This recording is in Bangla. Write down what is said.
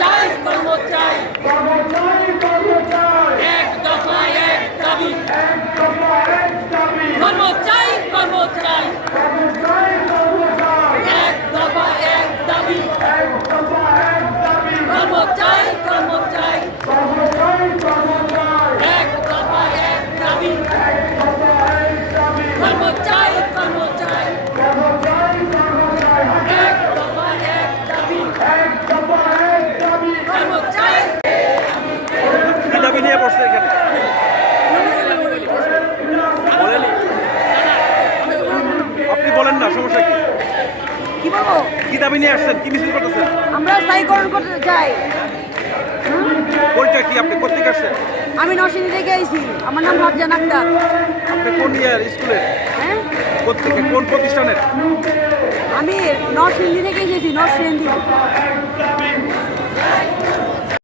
চাই, কর্ম চাই, এক দফা এক দাবি, কর্ম চাই, কর্ম চাই, এক দফা এক দাবি, কর্ম চাই, কর্ম চাই, এক দফা এক দাবি, কর্ম চাই, কর্ম চাই, এক দফা এক দাবি, কর্ম চাই। কি দাবি নিয়ে বসছে এখানে বলেনি? আপনি বলেন না, সমস্যা কি? কি বলবো? কি দাবি নিয়ে আসছেন? কি মিছিল করতেছেন? আমরা স্থায়ীকরণ করতে চাই। পরিচয় কি? আপনি কোথেকে আসছেন? আমি নরসিংদী থেকে আইছি, আমার নাম ফারজান আক্তার। আপনি কোন ইয়ার স্কুলের? হ্যাঁ, কোথেকে, কোন প্রতিষ্ঠানের? আমি নরসিংদী থেকে এসেছি, নরসিংদী।